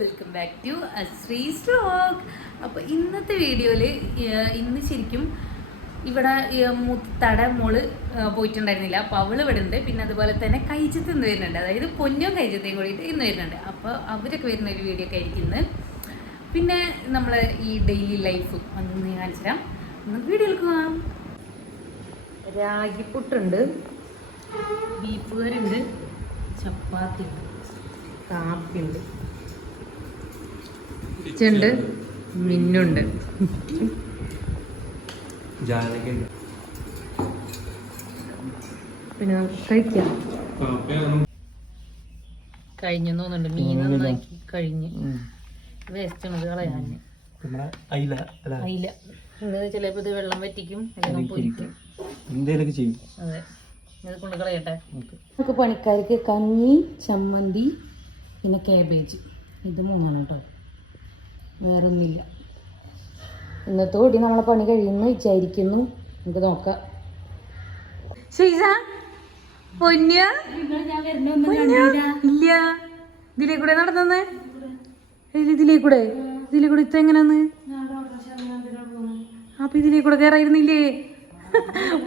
Welcome back to Sree's vlog അപ്പോൾ ഇന്നത്തെ വീഡിയോയിൽ ഇന്ന് ശരിക്കും ഇവിടെ തട മോൾ പോയിട്ടുണ്ടായിരുന്നില്ല. അപ്പോൾ അവൾ ഇവിടെ ഉണ്ട്. പിന്നെ അതുപോലെ തന്നെ കൈച്ചത്ത് ഇന്ന് വരുന്നുണ്ട്. അതായത് പൊന്നും കൈച്ചത്തേയും കൂടിയിട്ട് ഇന്ന് വരുന്നുണ്ട്. അപ്പോൾ അവരൊക്കെ വരുന്ന ഒരു വീഡിയോ ഒക്കെ ആയിരിക്കും ഇന്ന്. പിന്നെ നമ്മൾ ഈ ഡെയിലി ലൈഫ് ഒന്ന് കാണിച്ചു തരാം നമുക്ക് വീഡിയോ പോകാം. രാഗിപ്പുട്ടുണ്ട് ബീഫ് കറി ഉണ്ട് ചപ്പാത്തി ഉണ്ട് കാപ്പിയുണ്ട്. ചെണ്ട് മിന്നുണ്ട്. പിന്നെ നമുക്ക് കഴിക്കാം കഴിഞ്ഞു തോന്നുന്നുണ്ട്. മീൻ നന്നാക്കി കഴിഞ്ഞ്. വേസ്റ്റ് ആണ് നമ്മുടെ അയില ഇന്ന് ചിലപ്പോൾ ഇത് വെള്ളം വറ്റിക്കും അല്ലെങ്കിൽ പൊരിക്കും. എന്തേലൊക്കെ ചെയ്യും. അതെ. ഇത് കൊണ്ട് കളയട്ടെ. നമുക്ക് പണിക്കാർക്ക് കഞ്ഞി ചമ്മന്തി പിന്നെ കാബേജ് ഇത് മൂന്നാണ് കേട്ടോ. വേറെ ഇന്നത്തെ കൂടി നമ്മളെ പണി കഴിയുന്നു വിചാരിക്കുന്നു. നമുക്ക് നോക്കാം. പൊന്ന. ഇല്ല. ഇതിലേ കൂടെ നടന്നേ ഇതിലേ കൂടെ. ഇതിലേ കൂടെ ഇത്ത എങ്ങനെയാന്ന്? അപ്പൊ ഇതിലേ കൂടെ കേറായിരുന്നില്ലേ?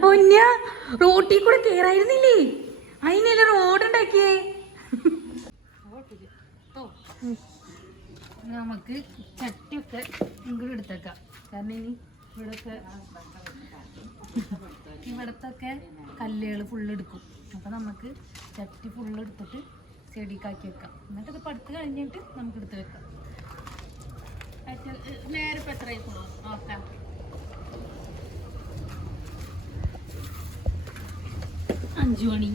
പൊന്ന റോട്ടിൽ കൂടെ കേറായിരുന്നില്ലേ? അതിനല്ലേ റോഡ് ഉണ്ടാക്കിയേ? നമുക്ക് ചട്ടിയൊക്കെ ഇങ്ങോട്ട് എടുത്തേക്കാം. കാരണം ഇനി ഇവിടൊക്കെ ഇവിടത്തൊക്കെ കല്ലുകൾ ഫുള്ള് എടുക്കും. അപ്പം നമുക്ക് ചട്ടി ഫുള്ള് എടുത്തിട്ട് ചെടിക്കാക്കി വെക്കാം. എന്നിട്ട് ഇത് പടുത്ത് കഴിഞ്ഞിട്ട് നമുക്ക് എടുത്ത് വെക്കാം. നേരെ ഇപ്പം എത്ര നോക്കാം. അഞ്ചു മണി.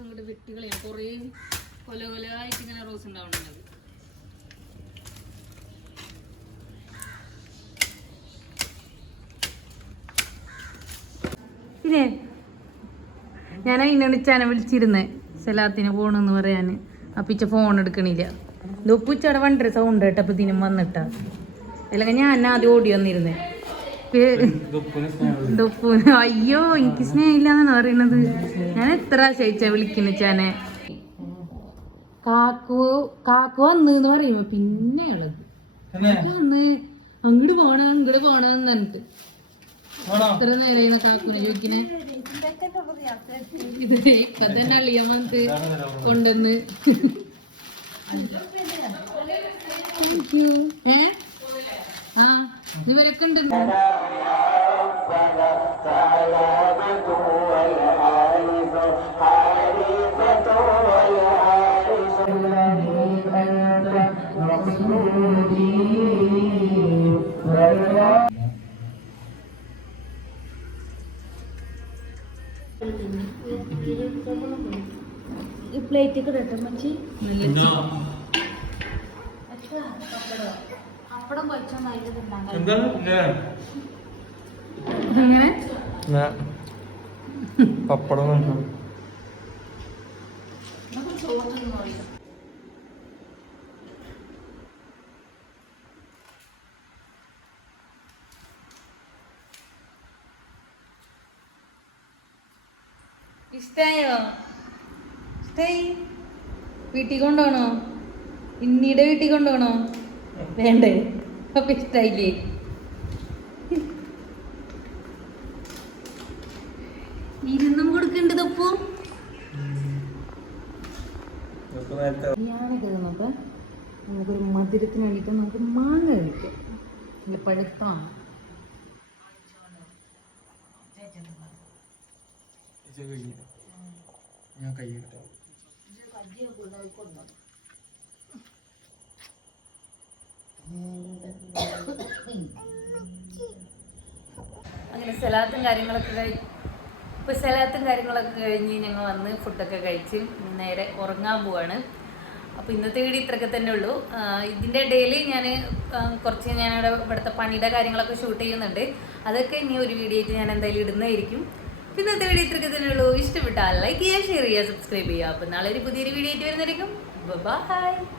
അങ്ങോട്ട് വെട്ടികളെയാണ് കുറേ കൊല കൊലയായിട്ട് ഇങ്ങനെ റോസ് ഉണ്ടാവുന്നുണ്ട്. ഞാൻ അതിനടിച്ചാനെ വിളിച്ചിരുന്നേ സലാത്തിന് പോണെന്ന് പറയാന്. അപ്പിച്ച ഫോൺ എടുക്കണില്ല. ദുപ്പുച്ചയുടെ വണ്ടര സൗണ്ട് കേട്ടപ്പോ ദിനം വന്നിട്ടാ. അല്ലെങ്കിൽ ഞാൻ ആദ്യം ഓടി വന്നിരുന്നേ. അയ്യോ എനിക്ക് സ്നേഹമില്ലാന്നാണ് പറയണത് ഞാൻ എത്ര ആശയിച്ച വിളിക്കുന്നു ചാനെ കാക്കു കാക്കു വന്ന് എന്ന് പറയുമ്പോ പിന്നെ ഉള്ളത് വന്ന് അങ്ങോട്ട് പോണം അങ്ങോട്ട് പോണെന്ന് പറഞ്ഞിട്ട്. എത്ര നേരം കാക്കുനെ ചോദിക്കണേ ഇത് ഇപ്പൊ തന്നെ അളിയൻ വന്നിട്ട് കൊണ്ടുവന്ന്. ഏ? ആ ഇവരൊക്കെ കിടട്ടെ മച്ചി. പപ്പടം. പൊരിച്ചാൽ അങ്ങനെ പപ്പടം ഇഷ്ടായോ? ഇഷ്ടായി. വീട്ടിൽ കൊണ്ടുപോകണോ? ഇന്നീടെ വീട്ടിൽ കൊണ്ടുപോകണോ? വേണ്ടേ. അപ്പൊ ഇഷ്ടായില്ലേ? ഇരുന്നും കൊടുക്കണ്ടത് ഉപ്പു നമുക്കൊരു മധുരത്തിന് വേണ്ടിയിട്ട് നമുക്ക് മാങ്ങ കഴിക്കാം. നല്ല Thank മാങ്ങ ഞാൻ കൈ അങ്ങനെ സലാത്തും കാര്യങ്ങളൊക്കെ കഴി ഇപ്പോൾ സലാത്തും കാര്യങ്ങളൊക്കെ കഴിഞ്ഞ് ഞങ്ങൾ വന്ന് ഫുഡൊക്കെ കഴിച്ച് നേരെ ഉറങ്ങാൻ പോവാണ്. അപ്പോൾ ഇന്നത്തെ വീഡിയോ ഇത്രയൊക്കെ തന്നെ ഉള്ളൂ. ഇതിന്റെ ഇടയിൽ ഞാൻ കുറച്ച് ഞാൻ ഞാനിവിടെ ഇവിടുത്തെ പണിയുടെ കാര്യങ്ങളൊക്കെ ഷൂട്ട് ചെയ്യുന്നുണ്ട്. അതൊക്കെ ഇനി ഒരു വീഡിയോ ഞാൻ എന്തായാലും ഇടുന്നതായിരിക്കും. ഇന്നത്തെ വീഡിയോ ഇത്രയൊക്കെ തന്നെ ഉള്ളൂ. ഇഷ്ടപ്പെട്ടാൽ ലൈക്ക് ചെയ്യുക ഷെയർ ചെയ്യുക സബ്സ്ക്രൈബ് ചെയ്യുക. അപ്പം നാളെ ഒരു പുതിയൊരു വീഡിയോ ആയിട്ട് വരുന്നതായിരിക്കും. ബൈ